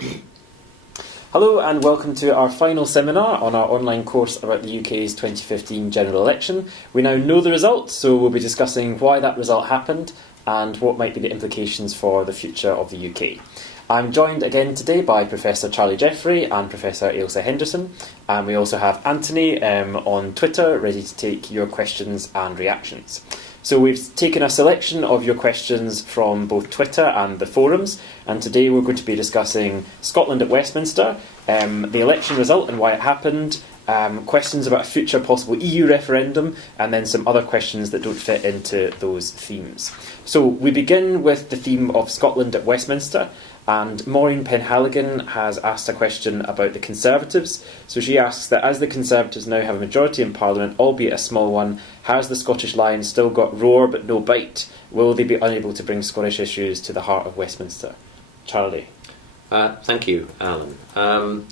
Hello and welcome to our final seminar on our online course about the UK's 2015 general election. We now know the result, so we'll be discussing why that result happened and what might be the implications for the future of the UK. I'm joined again today by Professor Charlie Jeffrey and Professor Ailsa Henderson, and we also have Anthony on Twitter ready to take your questions and reactions. So we've taken a selection of your questions from both Twitter and the forums, and today we're going to be discussing Scotland at Westminster, the election result and why it happened, questions about a future possible EU referendum, and then some other questions that don't fit into those themes. So we begin with the theme of Scotland at Westminster, and Maureen Penhaligon has asked a question about the Conservatives. So she asks that as the Conservatives now have a majority in Parliament, albeit a small one, has the Scottish Line still got roar but no bite? Will they be unable to bring Scottish issues to the heart of Westminster? Charlie. Thank you, Alan. An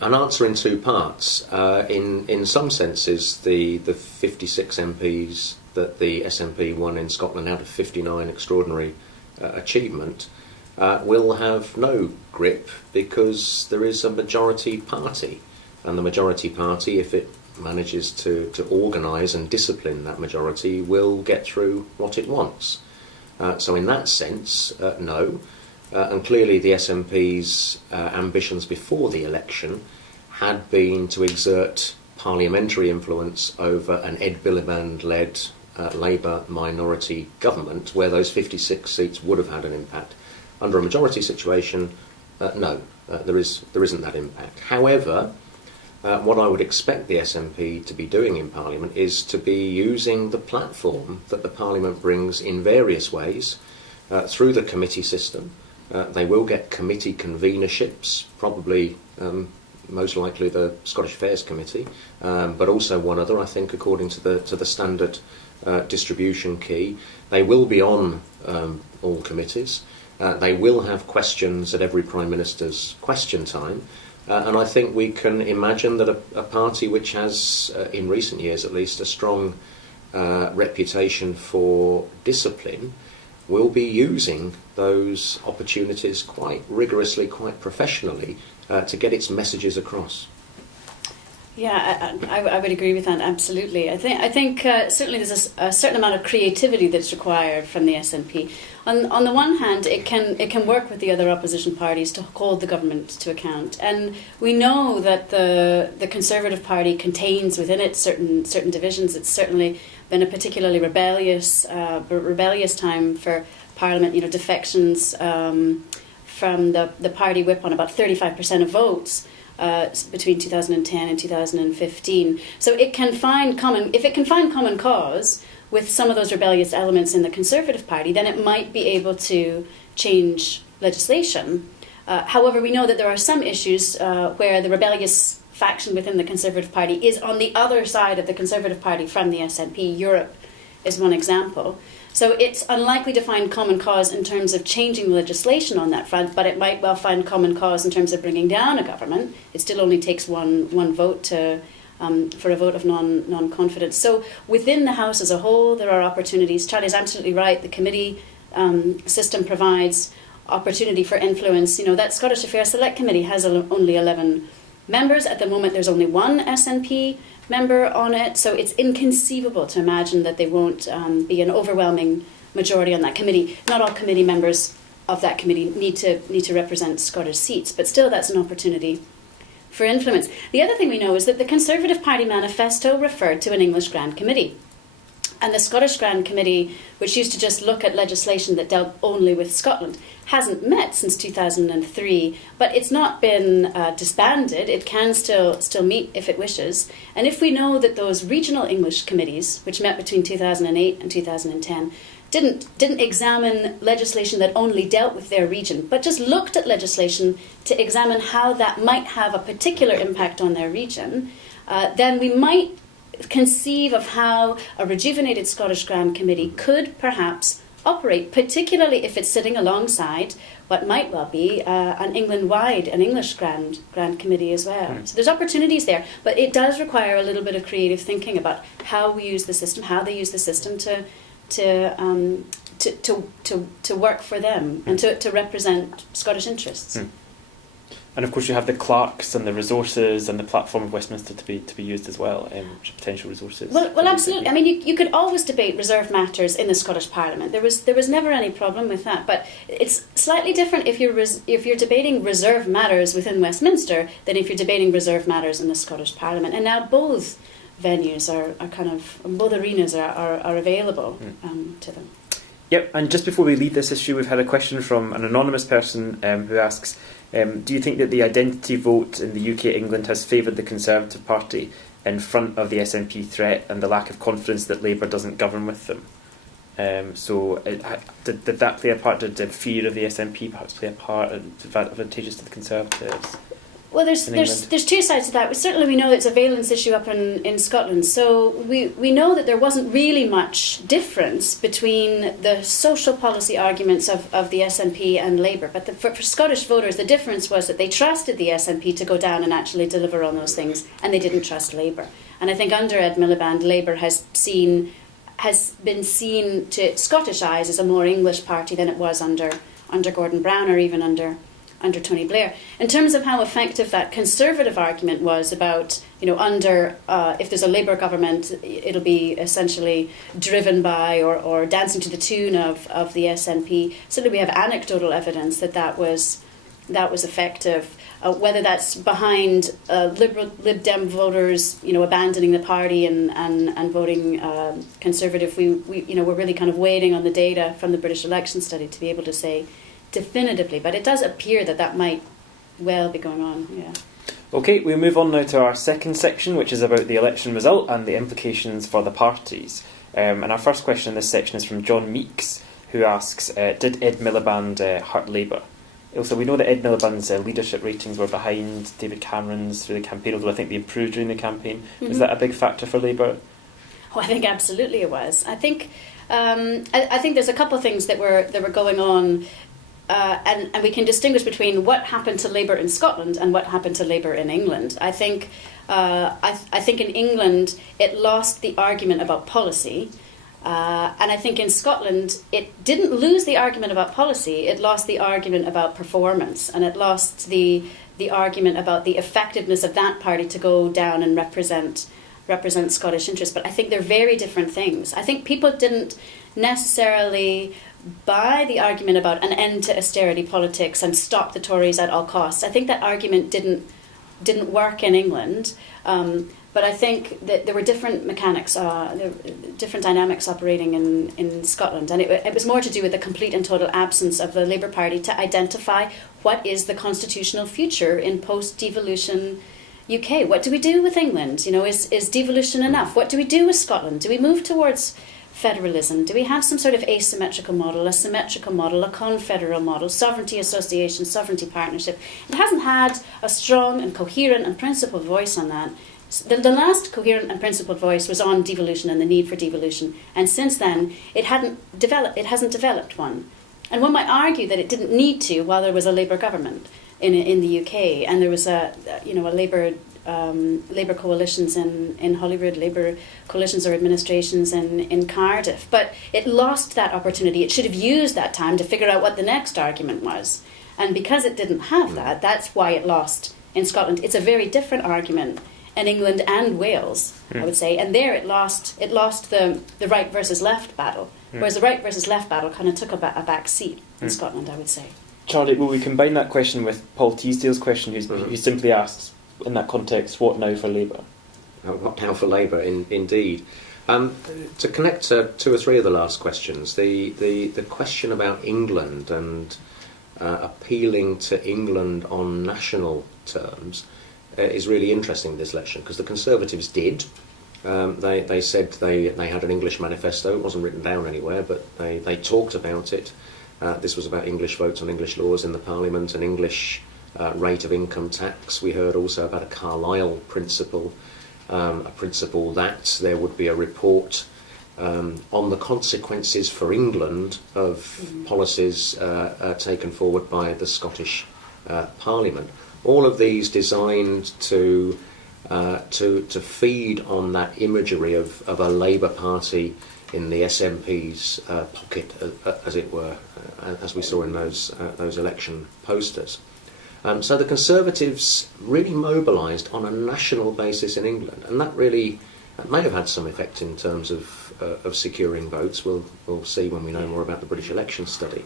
answer in two parts. In some senses, the 56 MPs that the SNP won in Scotland out of 59 extraordinary achievement will have no grip because there is a majority party, and the majority party, if it manages to organise and discipline that majority, will get through what it wants. So in that sense, no. And clearly the SNP's ambitions before the election had been to exert parliamentary influence over an Ed Miliband-led Labour minority government where those 56 seats would have had an impact. Under a majority situation, no, there isn't that impact. However, what I would expect the SNP to be doing in Parliament is to be using the platform that the Parliament brings in various ways through the committee system. They will get committee convenerships, probably most likely the Scottish Affairs Committee, but also one other, I think, according to the standard distribution key. They will be on all committees. They will have questions at every Prime Minister's question time. And I think we can imagine that a party which has, in recent years at least, a strong reputation for discipline will be using those opportunities quite rigorously, quite professionally, to get its messages across. Yeah, I would agree with that, absolutely. I think certainly there's a certain amount of creativity that's required from the SNP. On the one hand, it can work with the other opposition parties to hold the government to account. And we know that the Conservative Party contains within it certain divisions. It's certainly been a particularly rebellious time for Parliament. Defections from the party whip on about 35% of votes between 2010 and 2015. So if it can find common cause with some of those rebellious elements in the Conservative Party, then it might be able to change legislation. However, we know that there are some issues where the rebellious faction within the Conservative Party is on the other side of the Conservative Party from the SNP. Europe is one example. So it's unlikely to find common cause in terms of changing legislation on that front, but it might well find common cause in terms of bringing down a government. It still only takes one vote for a vote of non-confidence. So within the House as a whole, there are opportunities. Charlie's absolutely right. The committee system provides opportunity for influence. That Scottish Affairs Select Committee has only 11 members. At the moment, there's only one SNP member on it, so it's inconceivable to imagine that they won't be an overwhelming majority on that committee. Not all committee members of that committee need to represent Scottish seats, but still that's an opportunity for influence. The other thing we know is that the Conservative Party manifesto referred to an English Grand Committee. And the Scottish Grand Committee, which used to just look at legislation that dealt only with Scotland, hasn't met since 2003, but it's not been disbanded. It can still meet if it wishes. And if we know that those regional English committees, which met between 2008 and 2010, didn't examine legislation that only dealt with their region, but just looked at legislation to examine how that might have a particular impact on their region, then we might conceive of how a rejuvenated Scottish Grand Committee could perhaps operate, particularly if it's sitting alongside what might well be an England-wide, an English Grand Committee as well. So there's opportunities there, but it does require a little bit of creative thinking about how we use the system, how they use the system to work for them and to represent Scottish interests. And of course, you have the clerks and the resources and the platform of Westminster to be used as well, potential resources. Well, absolutely. I mean, you could always debate reserved matters in the Scottish Parliament. There was never any problem with that. But it's slightly different if you're debating reserved matters within Westminster than if you're debating reserved matters in the Scottish Parliament. And now both venues are kind of, both arenas are available to them. Yep. And just before we leave this issue, we've had a question from an anonymous person who asks, do you think that the identity vote in the UK England has favoured the Conservative Party in front of the SNP threat and the lack of confidence that Labour doesn't govern with them? Did that play a part? Did the fear of the SNP perhaps play a part advantageous to the Conservatives? Well, there's two sides to that. Certainly we know it's a valence issue up in Scotland. So we know that there wasn't really much difference between the social policy arguments of the SNP and Labour. But for Scottish voters, the difference was that they trusted the SNP to go down and actually deliver on those things, and they didn't trust Labour. And I think under Ed Miliband, Labour has been seen to Scottish eyes as a more English party than it was under Gordon Brown or even under Tony Blair. In terms of how effective that Conservative argument was about, if there's a Labour government, it'll be essentially driven by or dancing to the tune of the SNP. Certainly we have anecdotal evidence that was effective. Whether that's behind Lib Dem voters, abandoning the party and voting Conservative, we're really kind of waiting on the data from the British election study to be able to say definitively, but it does appear that might well be going on. Yeah. Okay, we'll move on now to our second section, which is about the election result and the implications for the parties. And our first question in this section is from John Meeks, who asks, did Ed Miliband hurt Labour? Also, we know that Ed Miliband's leadership ratings were behind David Cameron's through the campaign, although I think they improved during the campaign. Mm-hmm. Is that a big factor for Labour? Oh, I think absolutely it was. I think there's a couple of things that were going on. And we can distinguish between what happened to Labour in Scotland and what happened to Labour in England. I think in England it lost the argument about policy, and I think in Scotland it didn't lose the argument about policy. It lost the argument about performance, and it lost the argument about the effectiveness of that party to go down and represent Scottish interests. But I think they're very different things. I think people didn't necessarily buy the argument about an end to austerity politics and stop the Tories at all costs. I think that argument didn't work in England, but I think that there were different mechanics, different dynamics operating in Scotland, and it was more to do with the complete and total absence of the Labour Party to identify what is the constitutional future in post-devolution UK. What do we do with England? Is devolution enough? What do we do with Scotland? Do we move towards federalism? Do we have some sort of asymmetrical model, a symmetrical model, a confederal model, sovereignty association, sovereignty partnership? It hasn't had a strong and coherent and principled voice on that. The last coherent and principled voice was on devolution and the need for devolution, and since then it hasn't developed one. And one might argue that it didn't need to while there was a Labour government in the UK, and there was a Labour coalitions in Holyrood, Labour coalitions or administrations in Cardiff. But it lost that opportunity. It should have used that time to figure out what the next argument was. And because it didn't have that, that's why it lost in Scotland. It's a very different argument in England and Wales, I would say. And there it lost the right versus left battle, whereas the right versus left battle kind of took a back seat in Scotland, I would say. Charlie, will we combine that question with Paul Teasdale's question, who simply asks, in that context, what now for Labour? What now for Labour, indeed. To connect to two or three of the last questions, the question about England and appealing to England on national terms is really interesting in this election, because the Conservatives did. They said they had an English manifesto. It wasn't written down anywhere, but they talked about it. This was about English votes on English laws in the Parliament, an English rate of income tax. We heard also about a Carlisle principle, a principle that there would be a report on the consequences for England of policies taken forward by the Scottish Parliament. All of these designed to feed on that imagery of a Labour Party in the SNP's pocket, as it were, as we saw in those election posters. So the Conservatives really mobilised on a national basis in England, and that may have had some effect in terms of securing votes. We'll see when we know more about the British election study.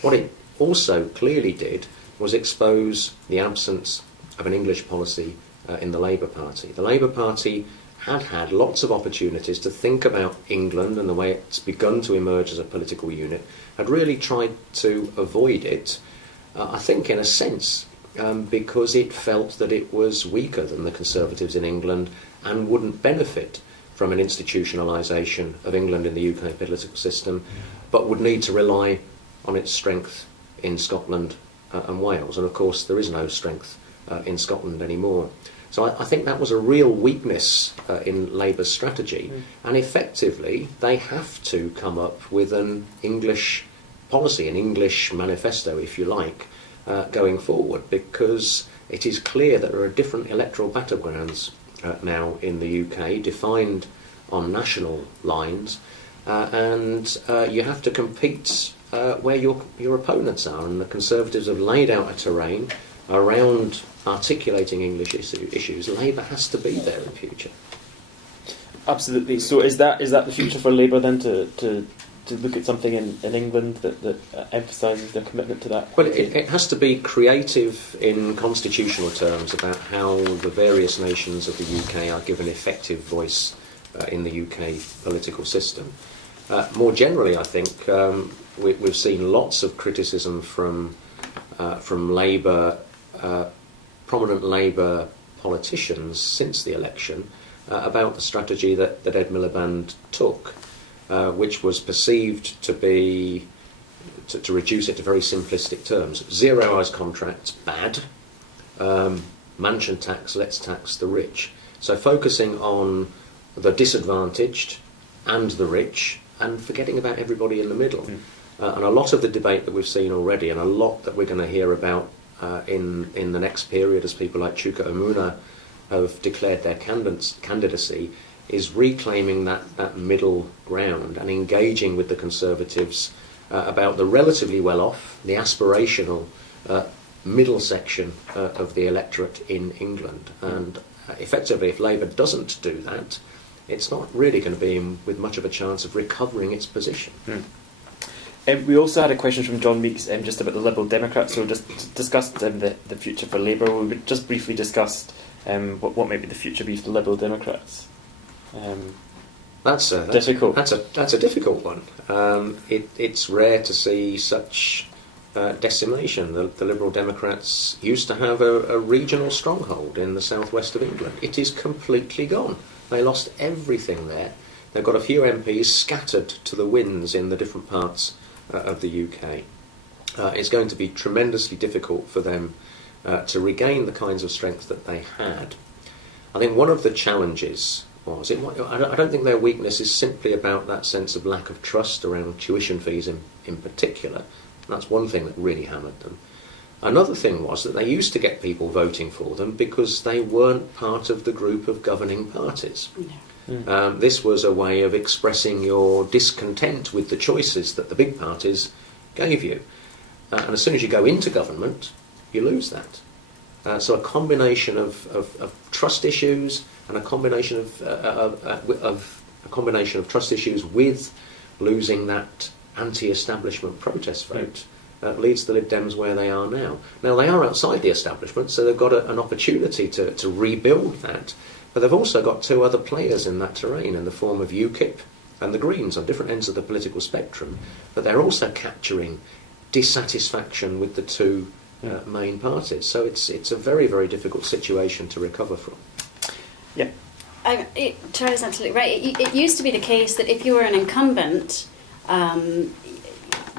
What it also clearly did was expose the absence of an English policy in the Labour Party. The Labour Party had lots of opportunities to think about England and the way it's begun to emerge as a political unit, had really tried to avoid it, I think in a sense, because it felt that it was weaker than the Conservatives in England and wouldn't benefit from an institutionalisation of England in the UK political system, but would need to rely on its strength in Scotland and Wales. And of course there is no strength in Scotland anymore. So I think that was a real weakness in Labour's strategy, and effectively they have to come up with an English policy, an English manifesto, if you like, going forward, because it is clear that there are different electoral battlegrounds now in the UK, defined on national lines, and you have to compete where your opponents are, and the Conservatives have laid out a terrain around articulating English issues. Labour has to be there in future. Absolutely. So is that the future for Labour then, to look at something in England that emphasises their commitment to that? Well, it has to be creative in constitutional terms about how the various nations of the UK are given effective voice in the UK political system. More generally, I think we've seen lots of criticism from Labour, prominent Labour politicians since the election about the strategy that Ed Miliband took, which was perceived to be, to reduce it to very simplistic terms, zero hours contracts, bad, mansion tax, let's tax the rich. So focusing on the disadvantaged and the rich and forgetting about everybody in the middle. And a lot of the debate that we've seen already, and a lot that we're going to hear about in the next period as people like Chuka Umunna have declared their candidacy, is reclaiming that middle ground and engaging with the Conservatives about the relatively well-off, the aspirational middle section of the electorate in England. And effectively, if Labour doesn't do that, it's not really going to be with much of a chance of recovering its position. We also had a question from John Meeks just about the Liberal Democrats, so just discussed the future for Labour. We just briefly discussed what might be the future be for the Liberal Democrats. That's difficult. That's a difficult one. It's rare to see such decimation. The Liberal Democrats used to have a regional stronghold in the southwest of England. It is completely gone. They lost everything there. They've got a few MPs scattered to the winds in the different parts of the UK. It's going to be tremendously difficult for them to regain the kinds of strength that they had. I think one of the challenges was, I don't think their weakness is simply about that sense of lack of trust around tuition fees in particular. That's one thing that really hammered them. Another thing was that they used to get people voting for them because they weren't part of the group of governing parties. This was a way of expressing your discontent with the choices that the big parties gave you. And as soon as you go into government, you lose that. So a combination of trust issues and a combination of trust issues with losing that anti-establishment protest vote leads the Lib Dems where they are now. Now, they are outside the establishment, so they've got an opportunity to rebuild that. But they've also got two other players in that terrain in the form of UKIP and the Greens on different ends of the political spectrum. But they're also capturing dissatisfaction with the two main parties. So it's a very, very difficult situation to recover from. Yeah. Charlie's absolutely right. It used to be the case that if you were an incumbent,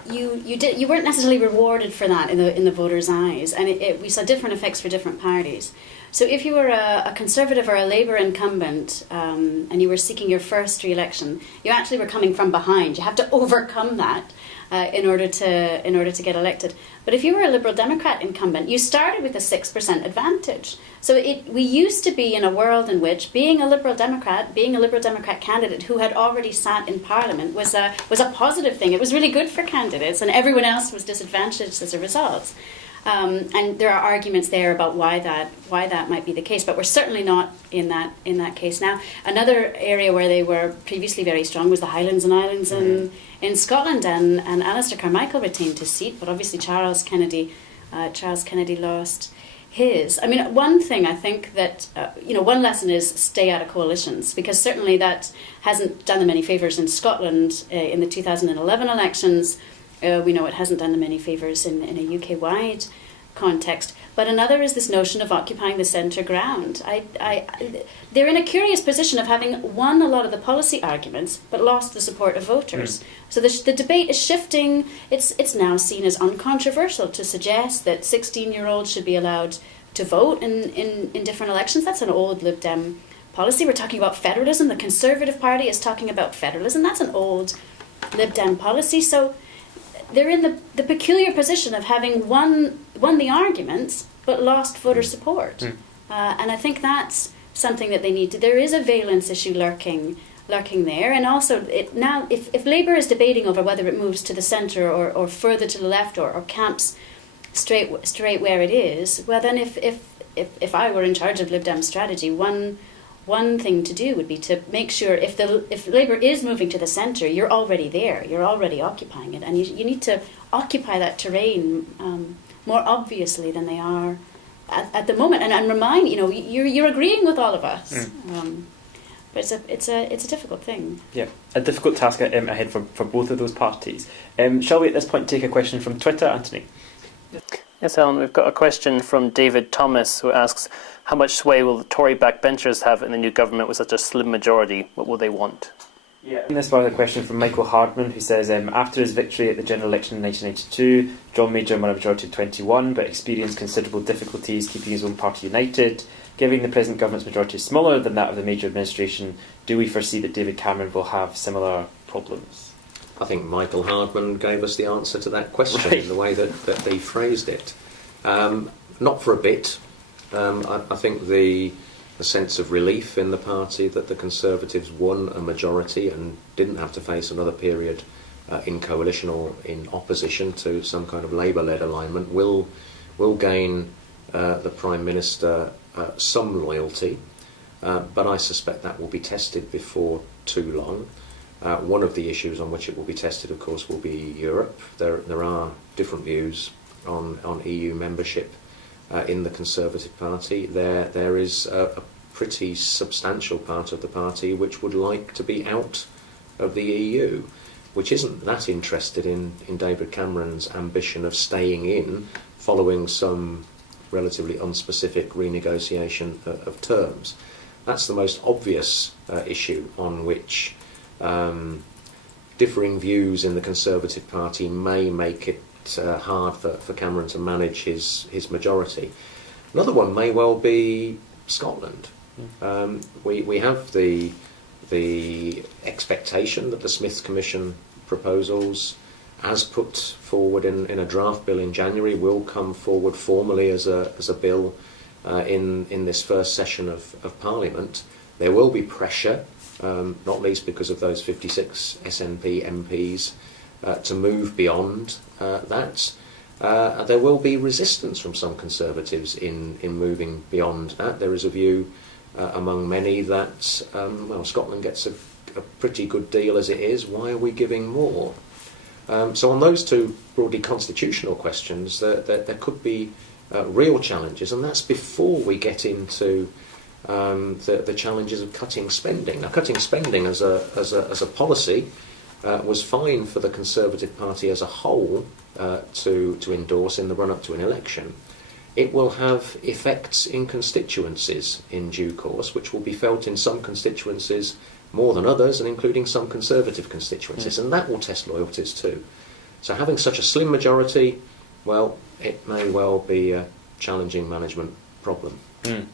you weren't necessarily rewarded for that in the voters' eyes, and we saw different effects for different parties. So if you were a Conservative or a Labour incumbent and you were seeking your first re-election, you actually were coming from behind. You have to overcome that in order to get elected. But if you were a Liberal Democrat incumbent, you started with a 6% advantage. So we used to be in a world in which being a Liberal Democrat candidate who had already sat in Parliament was a positive thing. It was really good for candidates, and everyone else was disadvantaged as a result. And there are arguments there about why that might be the case, but we're certainly not in that case now. Another area where they were previously very strong was the Highlands and Islands in Scotland, and Alistair Carmichael retained his seat, but obviously Charles Kennedy lost his. I mean, one thing I think that one lesson is stay out of coalitions, because certainly that hasn't done them any favours in Scotland in the 2011 elections. We know it hasn't done them any favours in a UK-wide context. But another is this notion of occupying the centre ground. They're in a curious position of having won a lot of the policy arguments, but lost the support of voters. So the debate is shifting. It's now seen as uncontroversial to suggest that 16-year-olds should be allowed to vote in different elections. That's an old Lib Dem policy. We're talking about federalism. The Conservative Party is talking about federalism. That's an old Lib Dem policy. So they're in the peculiar position of having won the arguments but lost voter support. And I think that's something that they need to... There is a valence issue lurking there. And also, now, if Labour is debating over whether it moves to the centre or further to the left or camps straight where it is, well then if I were in charge of Lib Dem strategy, one thing to do would be to make sure if Labour is moving to the centre, you're already there, you're already occupying it, and you need to occupy that terrain more obviously than they are at the moment, and remind you're agreeing with all of us, but it's a difficult thing. Yeah, a difficult task ahead for both of those parties. Shall we at this point take a question from Twitter, Anthony? Yes, Alan, we've got a question from David Thomas, who asks, how much sway will the Tory backbenchers have in the new government with such a slim majority? What will they want? Yeah. And this was a question from Michael Hardman, who says, after his victory at the general election in 1992, John Major won a majority of 21, but experienced considerable difficulties keeping his own party united. Given the present government's majority is smaller than that of the Major administration, do we foresee that David Cameron will have similar problems? I think Michael Hardman gave us the answer to that question in the way that he phrased it. Not for a bit. I think the sense of relief in the party that the Conservatives won a majority and didn't have to face another period in coalition or in opposition to some kind of Labour-led alignment will gain the Prime Minister some loyalty, but I suspect that will be tested before too long. One of the issues on which it will be tested, of course, will be Europe. There are different views on EU membership in the Conservative Party. There is a pretty substantial part of the party which would like to be out of the EU, which isn't that interested in David Cameron's ambition of staying in following some relatively unspecific renegotiation of terms. That's the most obvious issue on which differing views in the Conservative Party may make it hard for Cameron to manage his majority. Another one may well be Scotland. We have the expectation that the Smith Commission proposals, as put forward in a draft bill in January, will come forward formally as a bill in this first session of Parliament. There will be pressure, not least because of those 56 SNP MPs, to move beyond that. There will be resistance from some Conservatives in moving beyond that. There is a view among many that Scotland gets a pretty good deal as it is. Why are we giving more? So on those two broadly constitutional questions, there could be real challenges, and that's before we get into the challenges of cutting spending. Now, cutting spending as a policy was fine for the Conservative Party as a whole to endorse in the run-up to an election. It will have effects in constituencies in due course, which will be felt in some constituencies more than others, and including some Conservative constituencies, and that will test loyalties too. So having such a slim majority, well, it may well be a challenging management problem. And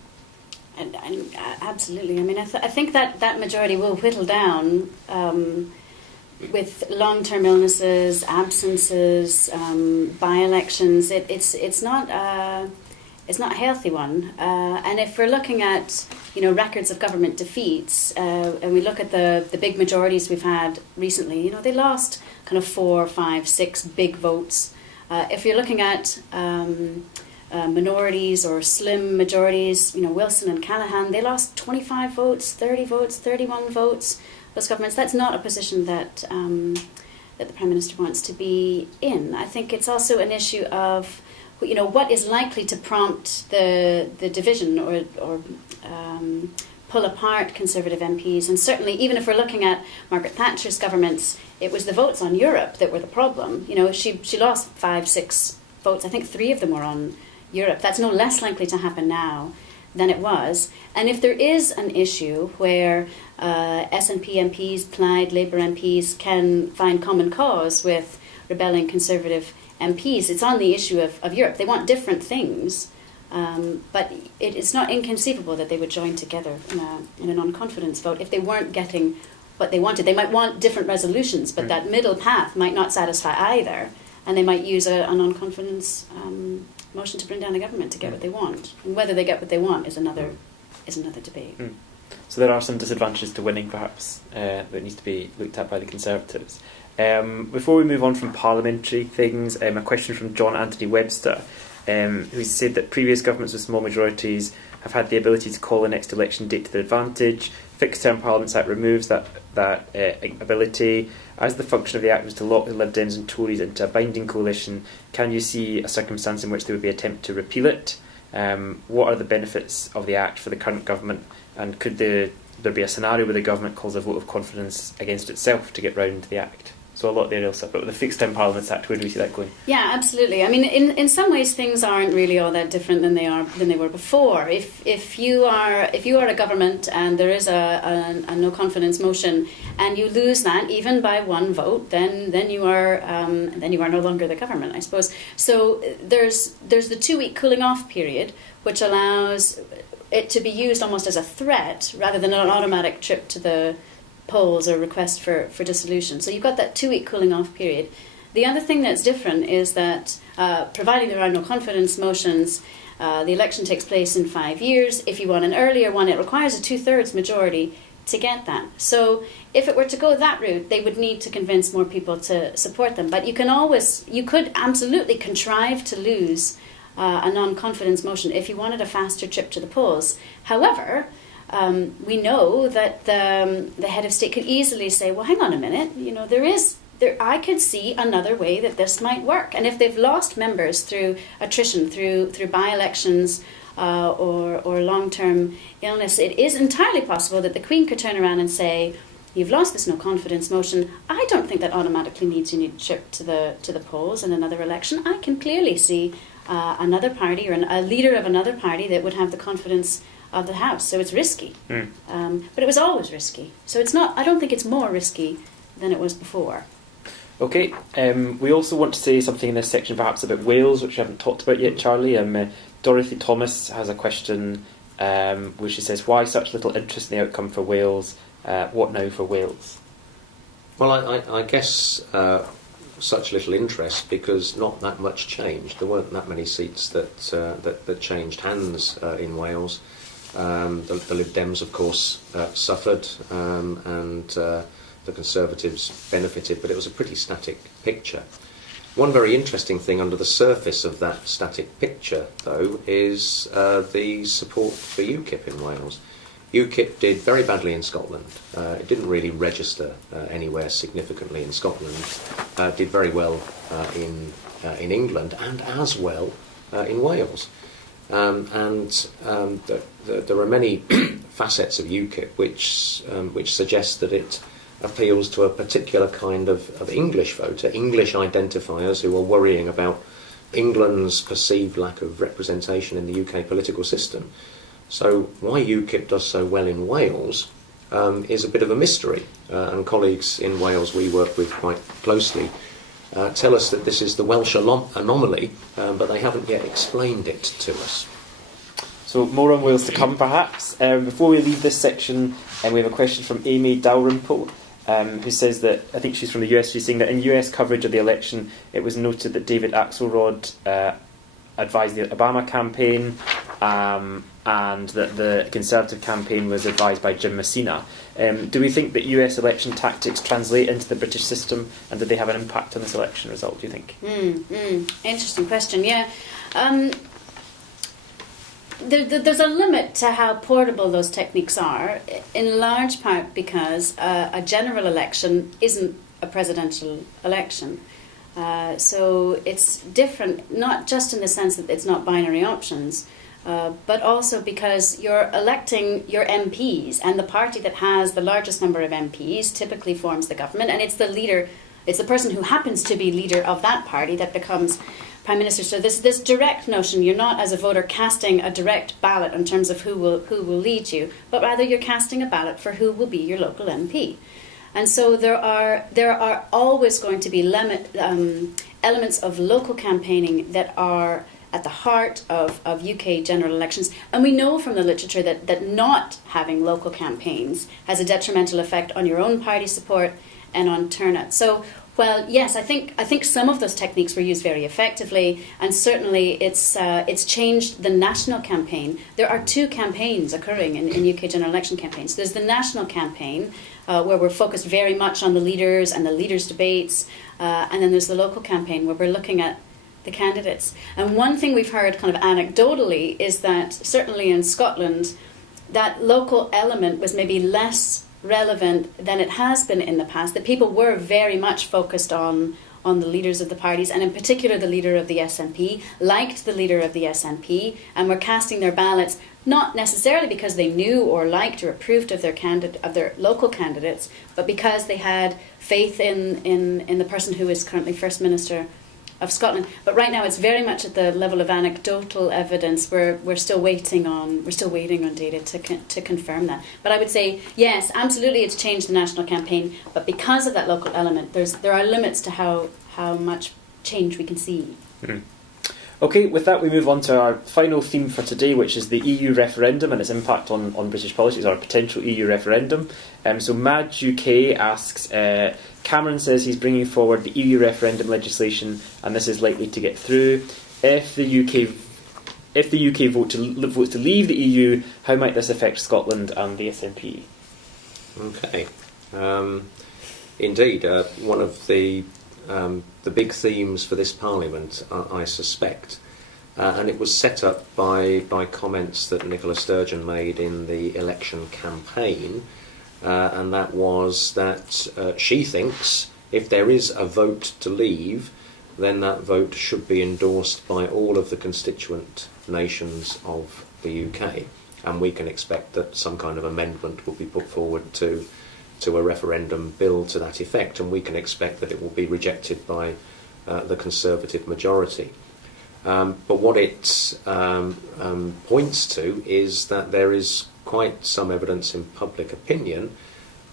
absolutely. I mean, I think that majority will whittle down with long-term illnesses, absences, by-elections. It's not a healthy one. And if we're looking at records of government defeats, and we look at the big majorities we've had recently, they lost kind of 4, 5, 6 big votes If you're looking at minorities or slim majorities, Wilson and Callaghan, they lost 25 votes, 30 votes, 31 votes. Those governments, that's not a position that that the Prime Minister wants to be in. I think it's also an issue of, what is likely to prompt the division or pull apart Conservative MPs. And certainly, even if we're looking at Margaret Thatcher's governments, it was the votes on Europe that were the problem. She lost 5, 6 votes. I think 3 of them were on Europe. That's no less likely to happen now than it was. And if there is an issue where SNP MPs, Plaid Labour MPs can find common cause with rebelling Conservative MPs, it's on the issue of Europe. They want different things, but it's not inconceivable that they would join together in a non-confidence vote if they weren't getting what they wanted. They might want different resolutions, but that middle path might not satisfy either, and they might use a non-confidence motion to bring down the government to get what they want. And whether they get what they want is another debate. So there are some disadvantages to winning, perhaps, that needs to be looked at by the Conservatives. Before we move on from parliamentary things, a question from John Anthony Webster, who said that previous governments with small majorities have had the ability to call a next election date to their advantage. Fixed-term Parliaments Act removes that ability. As the function of the Act was to lock the Lib Dems and Tories into a binding coalition, can you see a circumstance in which there would be an attempt to repeal it? What are the benefits of the Act for the current government, and could there be a scenario where the government calls a vote of confidence against itself to get round the Act? So a lot there, Ilse, but with the Fixed Term Parliaments Act, where do we see that going? Yeah, absolutely. I mean, in some ways, things aren't really all that different than they were before. If you are a government and there is a no confidence motion and you lose that even by one vote, then you are no longer the government, I suppose. So there's the 2-week cooling off period, which allows it to be used almost as a threat rather than an automatic trip to the polls or request for dissolution. So you've got that 2-week cooling off period. The other thing that's different is that providing there are no confidence motions, the election takes place in 5 years. If you want an earlier one, it requires a 2/3 majority to get that. So if it were to go that route, they would need to convince more people to support them. But you could absolutely contrive to lose a non-confidence motion if you wanted a faster trip to the polls. However, we know that the head of state could easily say, well, hang on a minute, I could see another way that this might work. And if they've lost members through attrition, through by-elections or long-term illness, it is entirely possible that the Queen could turn around and say, you've lost this no-confidence motion. I don't think that automatically means you need to trip to the polls in another election. I can clearly see another party or a leader of another party that would have the confidence of the House. So it's risky. But it was always risky. So it's not. I don't think it's more risky than it was before. Okay, we also want to say something in this section perhaps about Wales, which we haven't talked about yet, Charlie. Dorothy Thomas has a question where she says, why such little interest in the outcome for Wales? What now for Wales? Well, I guess such little interest because not that much changed. There weren't that many seats that changed hands in Wales. The Lib Dems, of course, suffered and the Conservatives benefited, but it was a pretty static picture. One very interesting thing under the surface of that static picture, though, is the support for UKIP in Wales. UKIP did very badly in Scotland. It didn't really register anywhere significantly in Scotland. Did very well in England and as well in Wales. There are many facets of UKIP which suggest that it appeals to a particular kind of English voter, English identifiers who are worrying about England's perceived lack of representation in the UK political system. So why UKIP does so well in Wales is a bit of a mystery, and colleagues in Wales we work with quite closely tell us that this is the Welsh anomaly, but they haven't yet explained it to us. So more on Wales to come, perhaps. Before we leave this section, we have a question from Amy Dalrymple, who says that, I think she's from the US, she's saying that in US coverage of the election, it was noted that David Axelrod advised the Obama campaign. and that the Conservative campaign was advised by Jim Messina. Do we think that US election tactics translate into the British system, and did they have an impact on this election result, do you think? Interesting question, yeah. There's a limit to how portable those techniques are, in large part because a general election isn't a presidential election. So it's different, not just in the sense that it's not binary options, but also because you're electing your MPs, and the party that has the largest number of MPs typically forms the government, and it's the leader, it's the person who happens to be leader of that party that becomes Prime Minister. So this direct notion, you're not as a voter casting a direct ballot in terms of who will lead you, but rather you're casting a ballot for who will be your local MP. And so there are always going to be elements of local campaigning that are at the heart of UK general elections. And we know from the literature that not having local campaigns has a detrimental effect on your own party support and on turnout. So, well, yes, I think some of those techniques were used very effectively, and certainly it's changed the national campaign. There are two campaigns occurring in UK general election campaigns. There's the national campaign, where we're focused very much on the leaders and the leaders' debates, and then there's the local campaign where we're looking at the candidates. And one thing we've heard kind of anecdotally is that certainly in Scotland, that local element was maybe less relevant than it has been in the past, that people were very much focused on the leaders of the parties, and in particular the leader of the SNP, liked the leader of the SNP, and were casting their ballots not necessarily because they knew or liked or approved of their local candidates, but because they had faith in the person who is currently First Minister of Scotland. But right now it's very much at the level of anecdotal evidence. We're still waiting on data to confirm that. But I would say yes, absolutely, it's changed the national campaign. But because of that local element, there are limits to how much change we can see. Mm-hmm. Okay, with that we move on to our final theme for today, which is the EU referendum and its impact on British policies, or a potential EU referendum. So Madge UK asks, Cameron says he's bringing forward the EU referendum legislation, and this is likely to get through. If the UK votes to leave the EU, how might this affect Scotland and the SNP? Okay, indeed, one of the big themes for this Parliament, I suspect, and it was set up by comments that Nicola Sturgeon made in the election campaign, and that was that she thinks if there is a vote to leave, then that vote should be endorsed by all of the constituent nations of the UK, and we can expect that some kind of amendment will be put forward to a referendum bill to that effect, and we can expect that it will be rejected by the Conservative majority. But what it points to is that there is quite some evidence in public opinion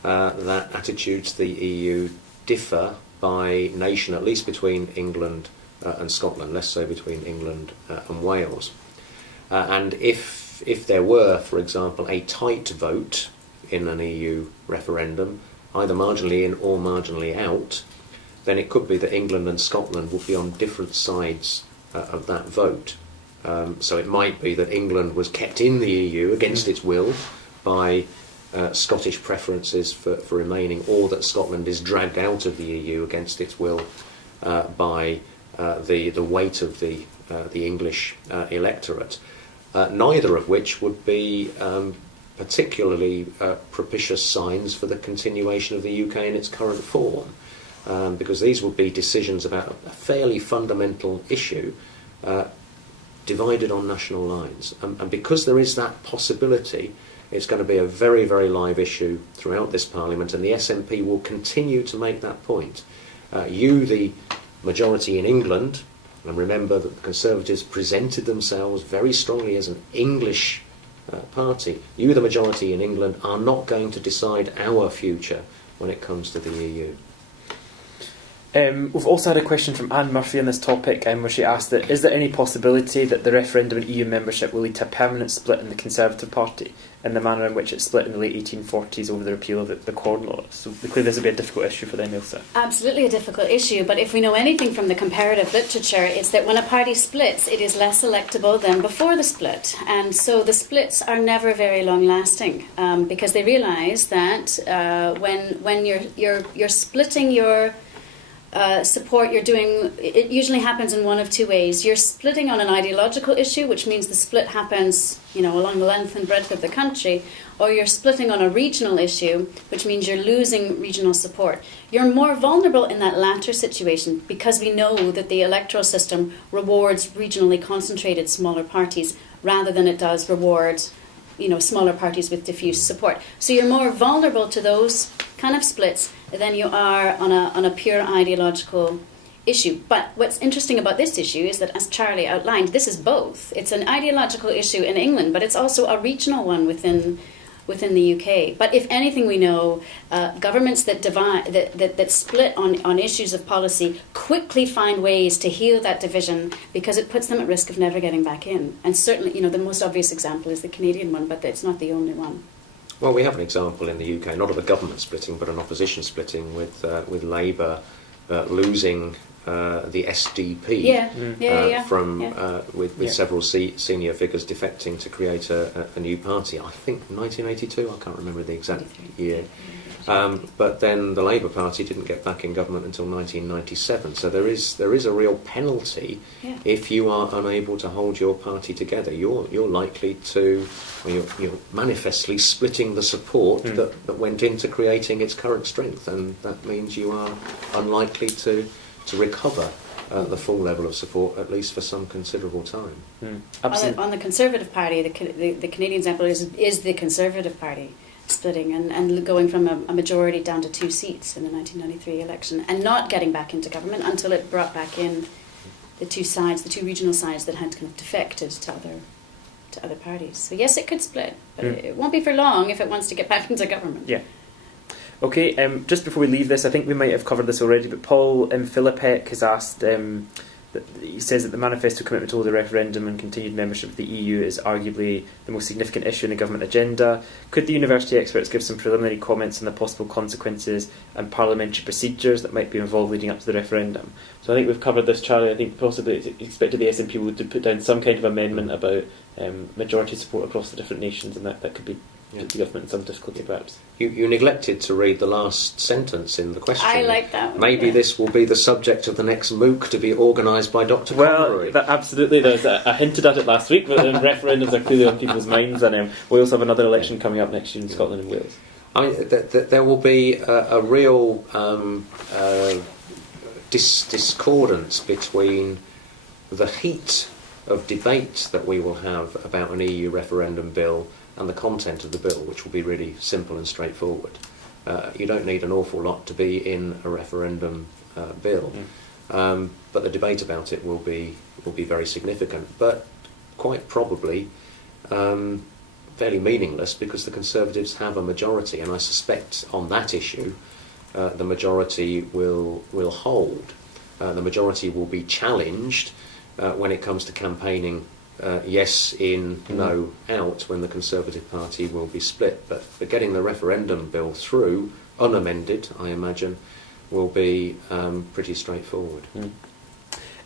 that attitudes to the EU differ by nation, at least between England and Scotland, less so between England and Wales. And if there were, for example, a tight vote in an EU referendum, either marginally in or marginally out, then it could be that England and Scotland would be on different sides of that vote. So it might be that England was kept in the EU against its will by Scottish preferences for remaining, or that Scotland is dragged out of the EU against its will by the weight of the English electorate. Neither of which would be particularly propitious signs for the continuation of the UK in its current form, because these will be decisions about a fairly fundamental issue divided on national lines. And because there is that possibility, it's going to be a very, very live issue throughout this Parliament, and the SNP will continue to make that point. You, the majority in England, and remember that the Conservatives presented themselves very strongly as an English party, you, the majority in England, are not going to decide our future when it comes to the EU. We've also had a question from Anne Murphy on this topic, where she asked that is there any possibility that the referendum on EU membership will lead to a permanent split in the Conservative Party in the manner in which it split in the late 1840s over the repeal of the Corn Law? So clearly this would be a difficult issue for them, Ilse. Absolutely a difficult issue, but if we know anything from the comparative literature, it's that when a party splits, it is less electable than before the split. And so the splits are never very long lasting, because they realise that when you're splitting your support, it usually happens in one of two ways. You're splitting on an ideological issue, which means the split happens, along the length and breadth of the country, or you're splitting on a regional issue, which means you're losing regional support. You're more vulnerable in that latter situation because we know that the electoral system rewards regionally concentrated smaller parties rather than it does reward smaller parties with diffuse support. So you're more vulnerable to those kind of splits than you are on a pure ideological issue. But what's interesting about this issue is that, as Charlie outlined, this is both. It's an ideological issue in England, but it's also a regional one within the UK. But if anything, we know governments that split on issues of policy quickly find ways to heal that division because it puts them at risk of never getting back in. And certainly, the most obvious example is the Canadian one, but it's not the only one. Well, we have an example in the UK, not of a government splitting, but an opposition splitting with Labour losing the SDP with several senior figures defecting to create a new party. I think 1982. I can't remember the exact year. But then the Labour Party didn't get back in government until 1997. So there is a real penalty if you are unable to hold your party together. You're likely to, you're manifestly splitting the support that went into creating its current strength, and that means you are unlikely to recover the full level of support, at least for some considerable time. On the Conservative Party, the Canadian example is the Conservative Party splitting and going from a majority down to 2 seats in the 1993 election and not getting back into government until it brought back in the two regional sides that had kind of defected to other parties. So yes, it could split, but it won't be for long if it wants to get back into government. Yeah. Okay, just before we leave this, I think we might have covered this already, but Paul Philippek has asked, he says that the manifesto commitment to hold a referendum and continued membership of the EU is arguably the most significant issue in the government agenda. Could the university experts give some preliminary comments on the possible consequences and parliamentary procedures that might be involved leading up to the referendum? So I think we've covered this, Charlie. I think possibly expected the SNP would put down some kind of amendment about majority support across the different nations, and that could be the government in some difficulty perhaps. You neglected to read the last sentence in the question. I like that one. Maybe this will be the subject of the next MOOC to be organised by Dr. Conroy. Well, absolutely. I hinted at it last week, but referendums are clearly on people's minds, and we also have another election coming up next year in Scotland and Wales. I mean, there will be a real discordance between the heat of debate that we will have about an EU referendum bill and the content of the bill, which will be really simple and straightforward. You don't need an awful lot to be in a referendum bill, but the debate about it will be very significant, but quite probably fairly meaningless because the Conservatives have a majority, and I suspect on that issue the majority will hold. The majority will be challenged when it comes to campaigning yes in, no out, when the Conservative Party will be split. But getting the referendum bill through, unamended, I imagine, will be pretty straightforward.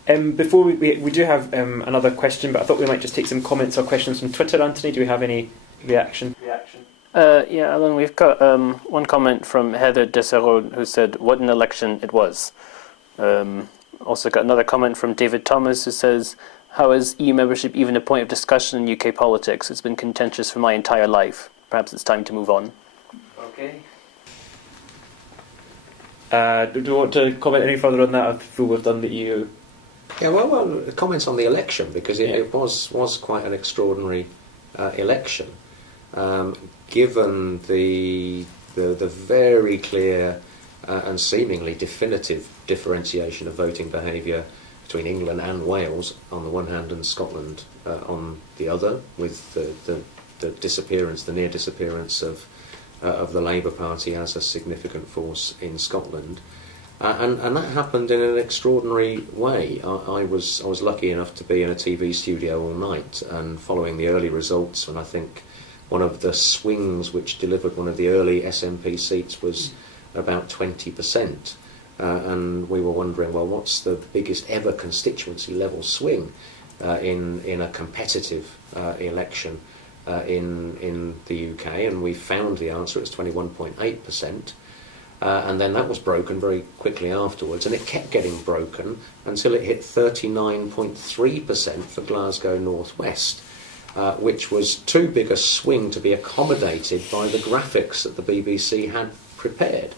Before we do have another question, but I thought we might just take some comments or questions from Twitter. Anthony, do we have any reaction? Yeah, Alan, we've got one comment from Heather Desserode who said, "What an election it was." Also got another comment from David Thomas who says, "How is EU membership even a point of discussion in UK politics? It's been contentious for my entire life. Perhaps it's time to move on." Okay. Do you want to comment any further on that? I feel we've done the EU. Yeah, well, comments on the election, because it was quite an extraordinary election, given the very clear and seemingly definitive differentiation of voting behaviour between England and Wales on the one hand and Scotland on the other, with the near disappearance of the Labour Party as a significant force in Scotland. And that happened in an extraordinary way. I was lucky enough to be in a TV studio all night and following the early results, and I think one of the swings which delivered one of the early SNP seats was about 20%. And we were wondering, well, what's the biggest ever constituency level swing in a competitive election in the UK? And we found the answer. It was 21.8%. And then that was broken very quickly afterwards, and it kept getting broken until it hit 39.3% for Glasgow North West, which was too big a swing to be accommodated by the graphics that the BBC had prepared.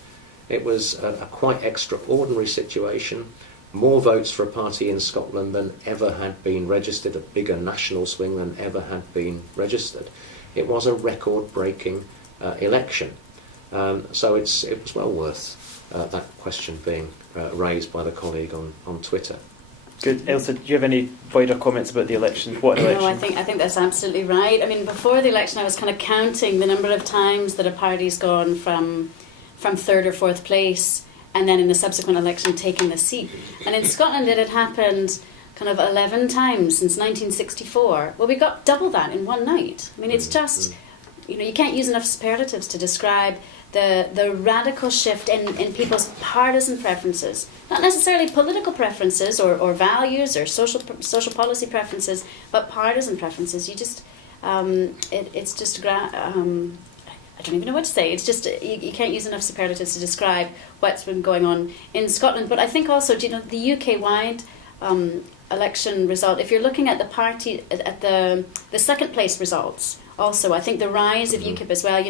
It was a quite extraordinary situation. More votes for a party in Scotland than ever had been registered, a bigger national swing than ever had been registered. It was a record-breaking election. So it was well worth that question being raised by the colleague on Twitter. Good. Ailsa, do you have any wider comments about the election? What election? No, I think that's absolutely right. I mean, before the election, I was kind of counting the number of times that a party's gone from third or fourth place, and then in the subsequent election taking the seat. And in Scotland, it had happened kind of 11 times since 1964. Well, we got double that in one night. I mean, it's just, you can't use enough superlatives to describe the radical shift in people's partisan preferences. Not necessarily political preferences or values or social policy preferences, but partisan preferences. You just, it's just, I don't even know what to say. It's just, you can't use enough superlatives to describe what's been going on in Scotland. But I think also, the UK-wide election result, if you're looking at the party, at the second place results, also, I think the rise of UKIP as well,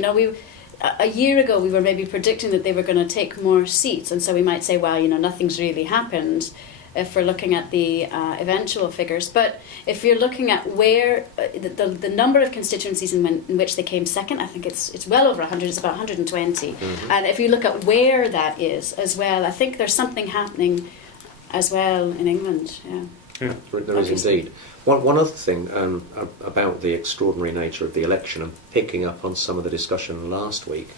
a year ago we were maybe predicting that they were going to take more seats, and so we might say, well, nothing's really happened if we're looking at the eventual figures. But if you're looking at where the number of constituencies in which they came second, I think it's well over 100, it's about 120. Mm-hmm. And if you look at where that is as well, I think there's something happening as well in England. Yeah. There is indeed. One other thing about the extraordinary nature of the election, and picking up on some of the discussion last week,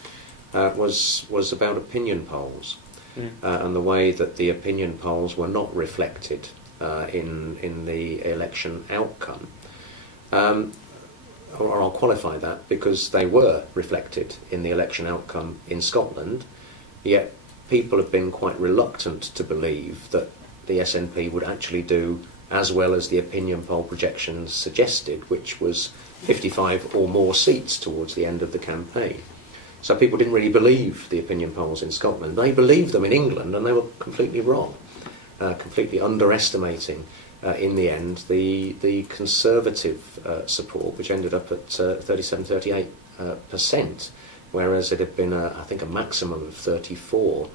was about opinion polls and the way that the opinion polls were not reflected in the election outcome. Or I'll qualify that, because they were reflected in the election outcome in Scotland, yet people have been quite reluctant to believe that the SNP would actually do as well as the opinion poll projections suggested, which was 55 or more seats towards the end of the campaign. So people didn't really believe the opinion polls in Scotland. They believed them in England, and they were completely wrong, completely underestimating, in the end, the Conservative support, which ended up at 37-38%, whereas it had been, I think, a maximum of 34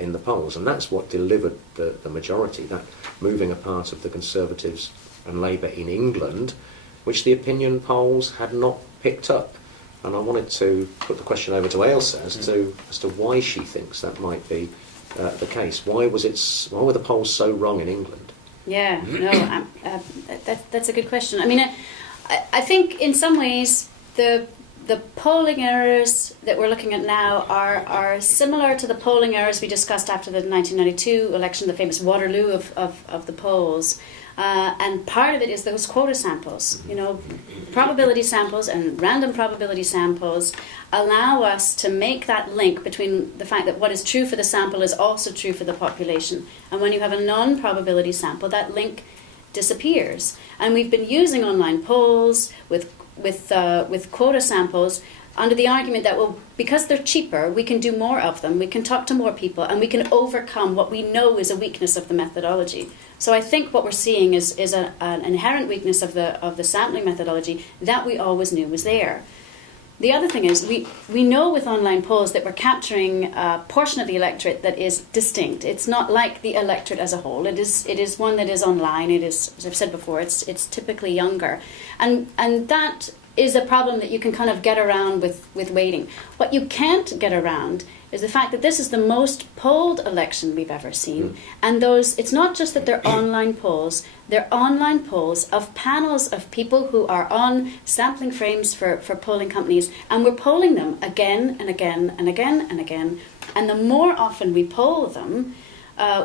in the polls, and that's what delivered the majority, that moving apart of the Conservatives and Labour in England, which the opinion polls had not picked up. And I wanted to put the question over to Ailsa as to why she thinks that might be the case. Why were the polls so wrong in England? Yeah, no, that's a good question. I mean, I think in some ways the polling errors that we're looking at now are similar to the polling errors we discussed after the 1992 election, the famous Waterloo of the polls. And part of it is those quota samples. Probability samples and random probability samples allow us to make that link between the fact that what is true for the sample is also true for the population. And when you have a non-probability sample, that link disappears. And we've been using online polls with quota samples under the argument that, well, because they're cheaper, we can do more of them, we can talk to more people, and we can overcome what we know is a weakness of the methodology. So I think what we're seeing is an inherent weakness of the sampling methodology that we always knew was there. The other thing is we know with online polls that we're capturing a portion of the electorate that is distinct. It's not like the electorate as a whole. It is one that is online. It is, as I've said before, it's typically younger, and that is a problem that you can kind of get around with weighting. What you can't get around is the fact that this is the most polled election we've ever seen. And it's not just that they're online polls of panels of people who are on sampling frames for polling companies, and we're polling them again and again and again and again. And the more often we poll them,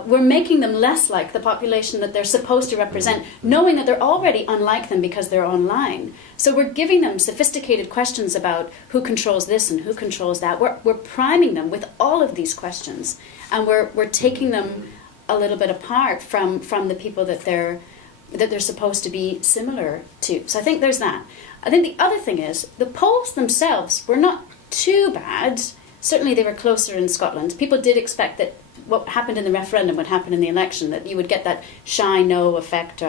we're making them less like the population that they're supposed to represent, knowing that they're already unlike them because they're online. So we're giving them sophisticated questions about who controls this and who controls that. We're priming them with all of these questions, and we're taking them a little bit apart from the people that they're supposed to be similar to. So I think there's that. I think the other thing is the polls themselves were not too bad. Certainly they were closer in Scotland. People did expect that what happened in the referendum would happen in the election, that you would get that shy no effect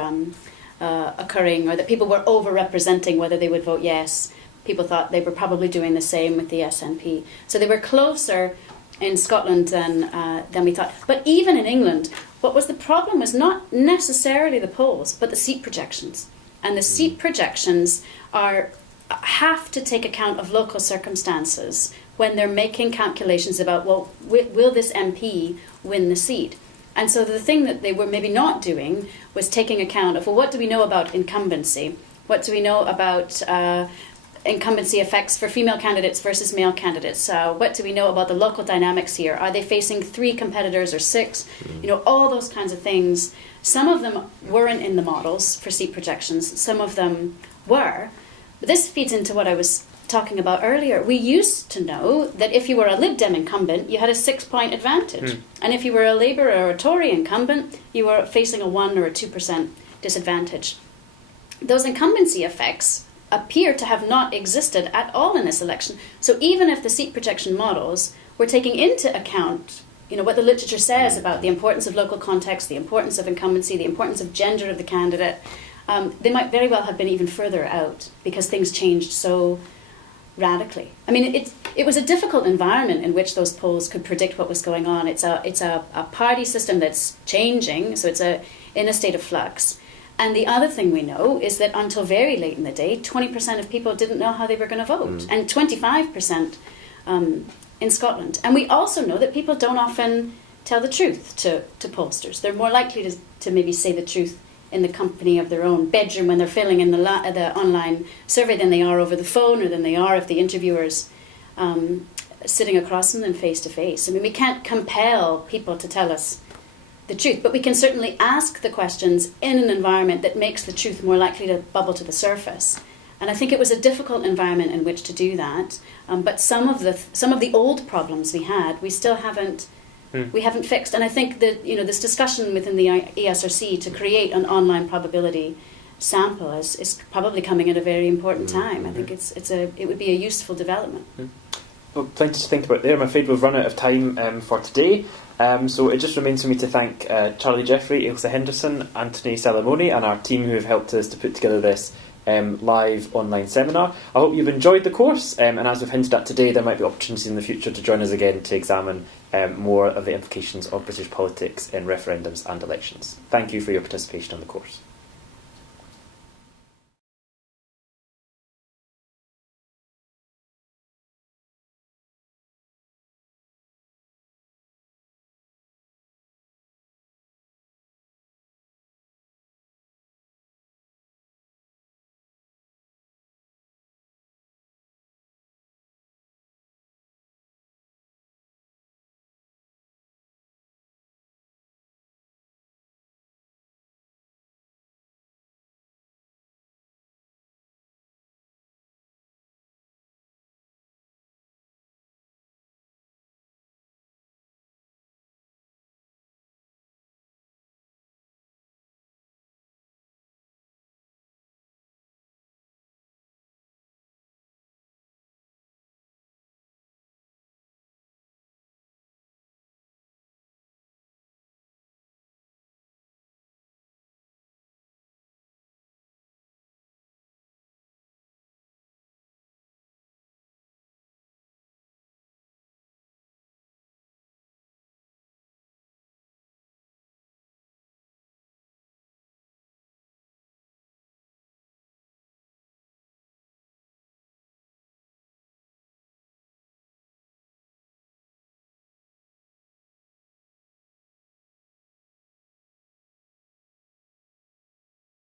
occurring, or that people were over-representing whether they would vote yes. People thought they were probably doing the same with the SNP. So they were closer in Scotland than we thought. But even in England, what was the problem was not necessarily the polls, but the seat projections. And the seat projections have to take account of local circumstances when they're making calculations about, well, will this MP win the seat? And so the thing that they were maybe not doing was taking account of, well, what do we know about incumbency? What do we know about incumbency effects for female candidates versus male candidates? What do we know about the local dynamics here? Are they facing 3 competitors or 6? All those kinds of things. Some of them weren't in the models for seat projections. Some of them were. But this feeds into what I was talking about earlier. We used to know that if you were a Lib Dem incumbent, you had a 6-point advantage. And if you were a Labour or a Tory incumbent, you were facing a 1 or a 2% disadvantage. Those incumbency effects appear to have not existed at all in this election. So even if the seat projection models were taking into account what the literature says about the importance of local context, the importance of incumbency, the importance of gender of the candidate, they might very well have been even further out because things changed so radically. I mean, it was a difficult environment in which those polls could predict what was going on. It's a party system that's changing, so it's in a state of flux. And the other thing we know is that until very late in the day, 20% of people didn't know how they were going to vote, and 25% in Scotland. And we also know that people don't often tell the truth to pollsters. They're more likely to maybe say the truth in the company of their own bedroom when they're filling in the online survey than they are over the phone, or than they are if the interviewer's sitting across from them face to face. I mean, we can't compel people to tell us the truth, but we can certainly ask the questions in an environment that makes the truth more likely to bubble to the surface. And I think it was a difficult environment in which to do that. But some of the old problems we had, we still haven't fixed. And I think that this discussion within the ESRC to create an online probability sample is probably coming at a very important time. I think it would be a useful development. Well, plenty to think about there. I'm afraid we've run out of time for today. So it just remains for me to thank Charlie Jeffrey, Ailsa Henderson, Anthony Salamone, and our team who have helped us to put together this live online seminar. I hope you've enjoyed the course, and as we've hinted at today, there might be opportunities in the future to join us again to examine more of the implications of British politics in referendums and elections. Thank you for your participation in the course.